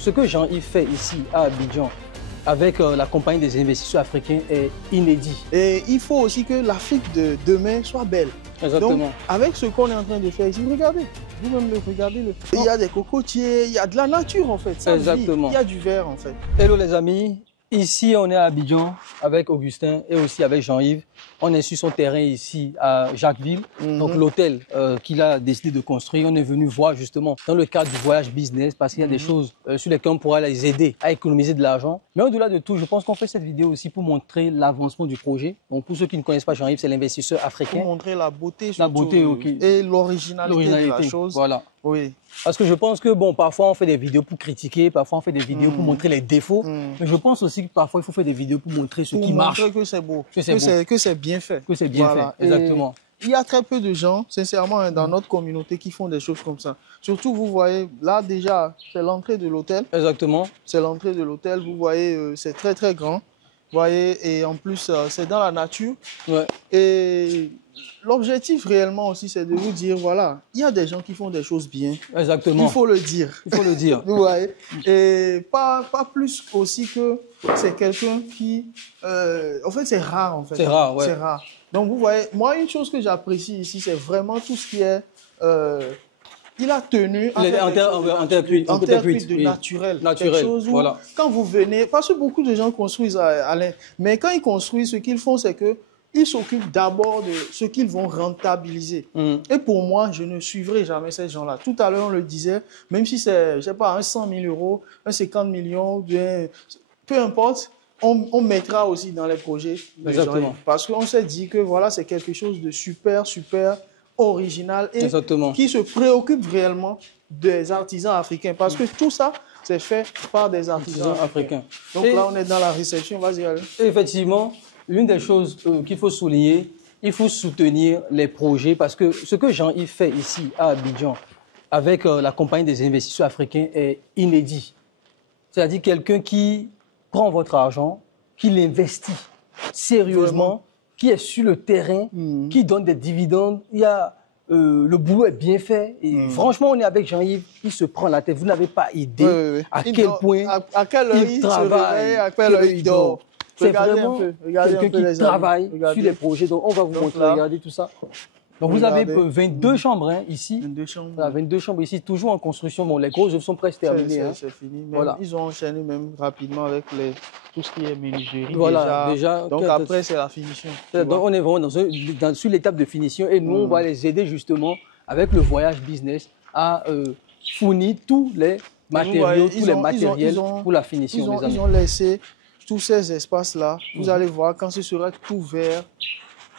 ce que Jean-Yves fait ici à Abidjan avec la compagnie des investisseurs africains est inédit. Et il faut aussi que l'Afrique de demain soit belle. Exactement. Donc, avec ce qu'on est en train de faire ici, regardez, vous-même regardez-le. Il y a des cocotiers, il y a de la nature en fait. Ça Exactement. vit. Il y a du vert en fait. Hello les amis, ici on est à Abidjan avec Augustin et aussi avec Jean-Yves. On est sur son terrain ici à Jacquesville, donc l'hôtel qu'il a décidé de construire. On est venu voir justement dans le cadre du voyage business parce qu'il y a des choses sur lesquelles on pourra les aider à économiser de l'argent. Mais au-delà de tout, je pense qu'on fait cette vidéo aussi pour montrer l'avancement du projet. Donc pour ceux qui ne connaissent pas Jean-Yves, c'est l'investisseur africain. Pour montrer la beauté, la beauté okay. Et l'originalité de la chose. Voilà. Oui. Parce que je pense que bon, parfois on fait des vidéos pour critiquer, parfois on fait des vidéos pour montrer les défauts. Mais je pense aussi que parfois il faut faire des vidéos pour montrer ce qui marche. Pour montrer que c'est beau, que c'est bien fait. Que c'est bien fait, exactement. Et il y a très peu de gens, sincèrement, dans notre communauté qui font des choses comme ça. Surtout, vous voyez, là déjà, c'est l'entrée de l'hôtel. Exactement. C'est l'entrée de l'hôtel, vous voyez, c'est très très grand. Vous voyez, et en plus, c'est dans la nature. Ouais. Et l'objectif réellement aussi, c'est de vous dire, voilà, il y a des gens qui font des choses bien. Exactement. Il faut le dire. Il faut le dire. Vous voyez. Et pas plus aussi que c'est quelqu'un qui... en fait, c'est rare, en fait. C'est rare, ouais. C'est rare. Donc, vous voyez, moi, une chose que j'apprécie ici, c'est vraiment tout ce qui est... il a tenu en terre cuite de naturel. Quelque chose où, voilà. Quand vous venez, parce que beaucoup de gens construisent à l'air, mais quand ils construisent, ce qu'ils font, c'est que ils s'occupent d'abord de ce qu'ils vont rentabiliser. Et pour moi, je ne suivrai jamais ces gens-là. Tout à l'heure, on le disait, même si c'est, je sais pas, un 100 000 euros, un 50 millions, bien, peu importe, on mettra aussi dans les projets. Exactement. Parce qu'on s'est dit que voilà, c'est quelque chose de super, super original et qui se préoccupe réellement des artisans africains. Parce que tout ça, c'est fait par des artisans africains. Donc là, on est dans la réception. Vas-y, allez. Effectivement, l'une des choses qu'il faut souligner, il faut soutenir les projets parce que ce que Jean-Yves fait ici à Abidjan avec la compagnie des investisseurs africains est inédit. C'est-à-dire quelqu'un qui prend votre argent, qui l'investit sérieusement, qui est sur le terrain, qui donne des dividendes. Il y a, le boulot est bien fait. Et franchement, on est avec Jean-Yves, il se prend la tête. Vous n'avez pas idée à quel point à quelle heure il travaille, à quelle heure il dort. C'est vraiment quelqu'un qui travaille sur les projets. Donc, on va vous montrer, regardez tout ça. Donc, vous avez 22 chambres ici. 22 chambres. Voilà, 22 chambres ici, toujours en construction. Bon, les grosses œuvres sont presque terminées. C'est fini. Voilà. Ils ont enchaîné même rapidement avec tout ce qui est menuiserie. Voilà, déjà. Donc, après, c'est la finition. Donc, on est vraiment sur l'étape de finition. Et nous, on va les aider justement avec le voyage business à fournir tous les matériaux, tous les matériels pour la finition, les amis. Ils ont laissé tous ces espaces-là. Vous allez voir, quand ce sera tout vert,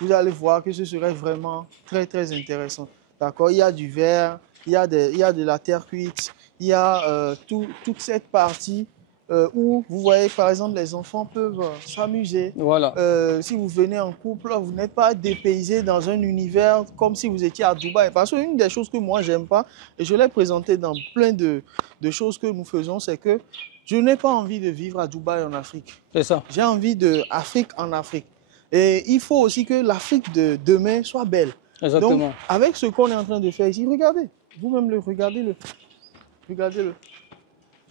vous allez voir que ce serait vraiment très, très intéressant. D'accord? Il y a du verre, il y a de la terre cuite, il y a toute cette partie où, vous voyez, par exemple, les enfants peuvent s'amuser. Voilà. Si vous venez en couple, vous n'êtes pas dépaysé dans un univers comme si vous étiez à Dubaï. Parce qu'une des choses que moi, j'aime pas, et je l'ai présenté dans plein de choses que nous faisons, c'est que je n'ai pas envie de vivre à Dubaï en Afrique. C'est ça. J'ai envie d'Afrique en Afrique. Et il faut aussi que l'Afrique de demain soit belle. Exactement. Donc, avec ce qu'on est en train de faire ici, regardez. Vous-même, regardez-le. Regardez-le.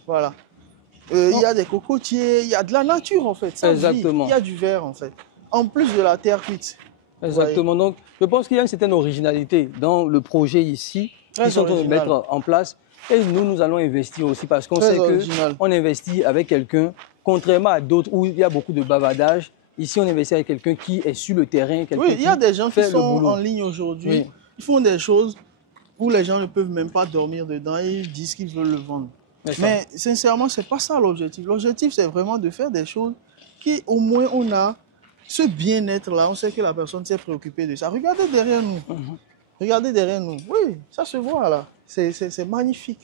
Voilà. Il y a des cocotiers, il y a de la nature, en fait. Ça exactement. Il y a du vert, en fait. En plus de la terre cuite. Exactement. Donc, je pense qu'il y a une certaine originalité dans le projet ici, qu'ils sont en train de mettre en place. Et nous allons investir aussi parce qu'on sait qu'on investit avec quelqu'un, contrairement à d'autres où il y a beaucoup de bavardage. Ici, on investit avec quelqu'un qui est sur le terrain. Oui, il y a des gens qui sont en ligne aujourd'hui. Oui. Ils font des choses où les gens ne peuvent même pas dormir dedans et ils disent qu'ils veulent le vendre. Mais sincèrement, ce n'est pas ça l'objectif. L'objectif, c'est vraiment de faire des choses qui, au moins, on a ce bien-être-là. On sait que la personne s'est préoccupée de ça. Regardez derrière nous. Regardez derrière nous. Oui, ça se voit là. C'est magnifique.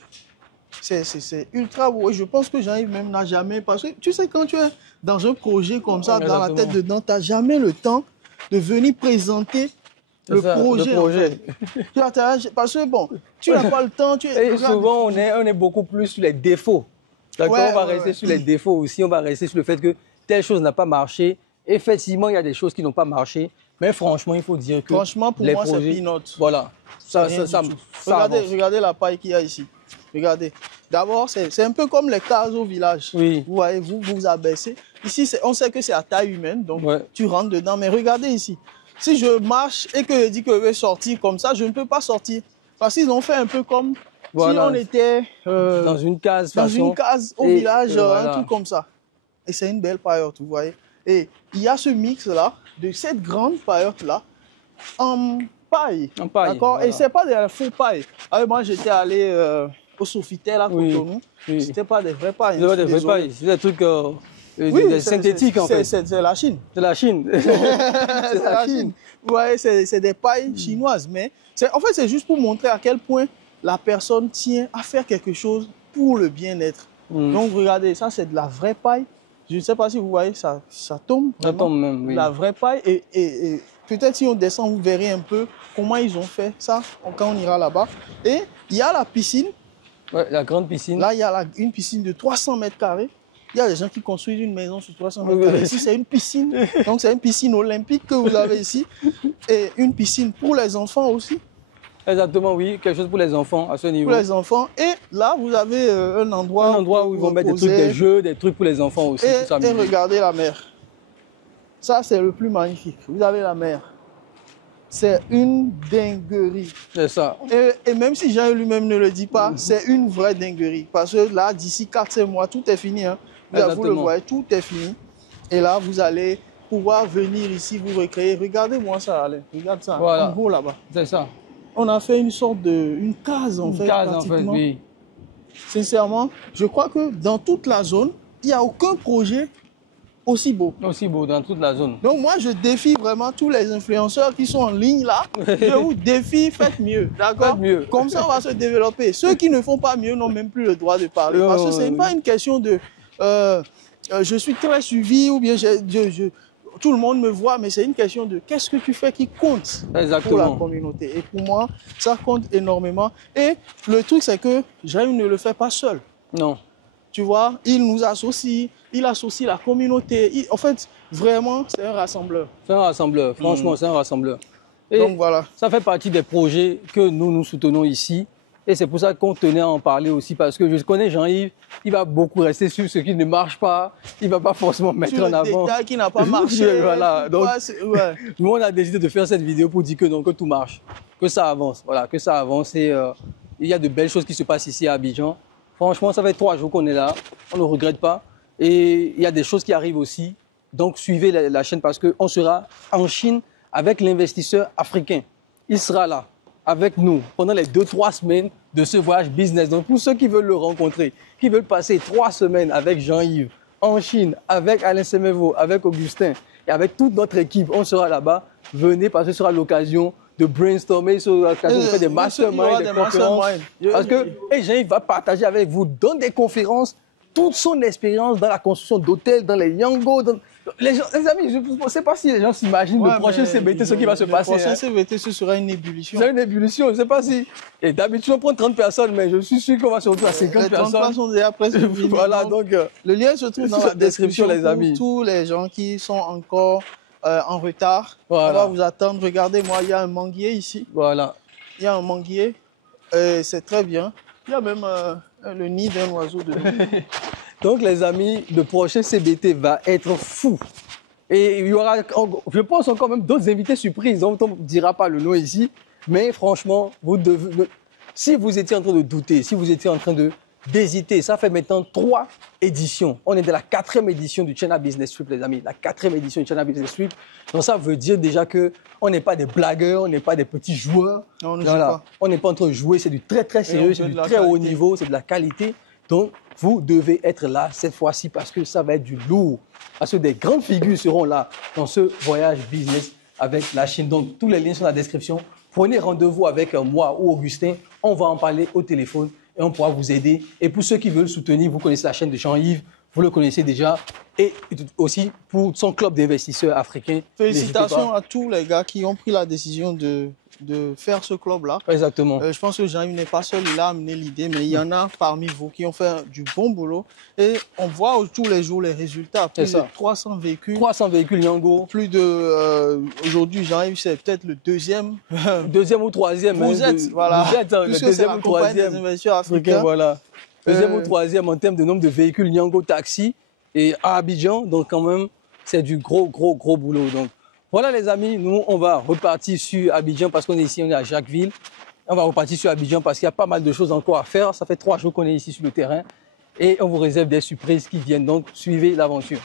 C'est ultra beau. Et je pense que Jean-Yves même n'a jamais... Parce que tu sais, quand tu es dans un projet comme ça, dans la tête dedans, tu n'as jamais le temps de venir présenter le projet. En fait. Parce que bon, tu n'as pas le temps. Et souvent, on est beaucoup plus sur les défauts. D'accord, on va rester sur les défauts aussi. On va rester sur le fait que telle chose n'a pas marché. Effectivement, il y a des choses qui n'ont pas marché. Mais franchement, il faut dire que franchement, pour moi, c'est peanut. Voilà. Regardez la paille qu'il y a ici. Regardez. D'abord, c'est un peu comme les cases au village. Oui. Vous voyez, vous abaissez. Ici, on sait que c'est à taille humaine, donc tu rentres dedans. Mais regardez ici. Si je marche et que je dis que je vais sortir comme ça, je ne peux pas sortir. Parce qu'ils ont fait un peu comme si on était dans une case, au village, un truc comme ça. Et c'est une belle paillote, vous voyez. Et il y a ce mix-là, de cette grande paillote-là, en paille. D'accord. Voilà. Et ce n'est pas de la faux paille. Alors, moi, j'étais allé au Sofitel à Cotonou. Oui. Ce n'était pas des vraies pailles. Ce pas des vraies pailles. C'est des trucs des synthétiques, en fait. C'est la Chine. C'est la Chine. C'est la Chine. Vous voyez, c'est des pailles chinoises. Mais en fait, c'est juste pour montrer à quel point la personne tient à faire quelque chose pour le bien-être. Donc, regardez, ça, c'est de la vraie paille. Je ne sais pas si vous voyez, ça tombe. Ça tombe même, oui. La vraie paille. Et peut-être si on descend, vous verrez un peu comment ils ont fait ça quand on ira là-bas. Et il y a la piscine. Oui, la grande piscine. Là, il y a une piscine de 300 mètres carrés. Il y a des gens qui construisent une maison sur 300 mètres carrés. Ici, c'est une piscine. Donc, c'est une piscine olympique que vous avez ici. Et une piscine pour les enfants aussi. Exactement, oui. Quelque chose pour les enfants à ce niveau. Pour les enfants. Et là, vous avez un endroit où ils vont mettre des trucs, des jeux, des trucs pour les enfants aussi. Et regardez la mer. Ça, c'est le plus magnifique. Vous avez la mer. C'est une dinguerie. C'est ça. Et même si Jean lui-même ne le dit pas, c'est une vraie dinguerie. Parce que là, d'ici 4-5 mois, tout est fini. Hein. Vous le voyez, tout est fini. Et là, vous allez pouvoir venir ici, vous recréer. Regardez-moi ça, Alain. Regarde ça. Voilà. En haut, là-bas. C'est ça. On a fait une sorte une case, en fait. Une case, en fait, oui. Sincèrement, je crois que dans toute la zone, il n'y a aucun projet aussi beau. Aussi beau dans toute la zone. Donc moi, je défie vraiment tous les influenceurs qui sont en ligne là. Je vous défie, faites mieux, d'accord? Faites mieux. Comme ça, on va se développer. Ceux qui ne font pas mieux n'ont même plus le droit de parler. Parce que ce n'est pas une question de je suis très suivi ou bien tout le monde me voit, mais c'est une question de qu'est-ce que tu fais qui compte pour la communauté. Et pour moi, ça compte énormément. Et le truc, c'est que Jaime ne le fait pas seul. Non. Tu vois, il nous associe, il associe la communauté. En fait, vraiment, c'est un rassembleur. C'est un rassembleur, franchement, c'est un rassembleur. Et donc voilà. Ça fait partie des projets que nous soutenons ici. Et c'est pour ça qu'on tenait à en parler aussi, parce que je connais Jean-Yves, il va beaucoup rester sur ce qui ne marche pas, il ne va pas forcément mettre en avant. Sur le détail qui n'a pas marché. Voilà. Donc, nous, on a décidé de faire cette vidéo pour dire que, non, que tout marche, que ça avance. Voilà, que ça avance. Et il y a de belles choses qui se passent ici à Abidjan. Franchement, ça fait 3 jours qu'on est là, on ne regrette pas. Et il y a des choses qui arrivent aussi. Donc, suivez la chaîne parce qu'on sera en Chine avec l'investisseur africain. Il sera là avec nous pendant les 2-3 semaines de ce voyage business. Donc, pour ceux qui veulent le rencontrer, qui veulent passer 3 semaines avec Jean-Yves en Chine, avec Alain Semevo, avec Augustin et avec toute notre équipe, on sera là-bas. Venez parce que ce sera l'occasion de brainstormer, sur l'occasion de faire des masterminds, des conférences. Parce que Jean-Yves va partager avec vous dans des conférences toute son expérience dans la construction d'hôtels, dans les Yango. Les amis, je ne sais pas si les gens s'imaginent le prochain CBT, ce qui va se passer. Le prochain CBT, ce sera une ébullition. C'est une ébullition, je ne sais pas si. Et d'habitude, on prend 30 personnes, mais je suis sûr qu'on va se retrouver à 50 personnes. Les 30 personnes sont déjà presque finies. Voilà, donc. Le lien se trouve dans la description, les amis. Pour tous les gens qui sont encore en retard, voilà. On va vous attendre. Regardez-moi, il y a un manguier ici. Voilà. Il y a un manguier, c'est très bien. Il y a même le nid d'un oiseau dedans. Donc, les amis, le prochain CBT va être fou. Et il y aura, je pense, encore même d'autres invités surprises dont on ne dira pas le nom ici. Mais franchement, si vous étiez en train de douter, si vous étiez en train d'hésiter, ça fait maintenant 3 éditions. On est de la 4e édition du China Business Trip, les amis. La 4e édition du China Business Trip. Donc, ça veut dire déjà qu'on n'est pas des blagueurs, on n'est pas des petits joueurs. Non, on ne joue pas. On n'est pas en train de jouer, c'est du très, très sérieux, c'est du très haut niveau, c'est de la qualité. Donc, vous devez être là cette fois-ci parce que ça va être du lourd. Parce que des grandes figures seront là dans ce voyage business avec la Chine. Donc, tous les liens sont dans la description. Prenez rendez-vous avec moi ou Augustin. On va en parler au téléphone et on pourra vous aider. Et pour ceux qui veulent soutenir, vous connaissez la chaîne de Jean-Yves, vous le connaissez déjà. Et aussi pour son club d'investisseurs africains. Félicitations à tous les gars qui ont pris la décision de de faire ce club-là. Exactement. Je pense que Jean-Yves n'est pas seul, il a amené l'idée, mais il y en a parmi vous qui ont fait du bon boulot. Et on voit tous les jours les résultats. Plus de 300 véhicules. 300 véhicules Niango. Plus de... Aujourd'hui, Jean-Yves, c'est peut-être le deuxième. Deuxième ou troisième. Vous êtes, voilà. Vous êtes le deuxième ou troisième. Des investisseurs africains. Voilà. Deuxième ou troisième en termes de nombre de véhicules Niango Taxi. Et à Abidjan, donc quand même, c'est du gros boulot. Donc voilà les amis, nous on va repartir sur Abidjan parce qu'on est ici, on est à Jacquesville. On va repartir sur Abidjan parce qu'il y a pas mal de choses encore à faire. Ça fait 3 jours qu'on est ici sur le terrain et on vous réserve des surprises qui viennent, donc suivez l'aventure.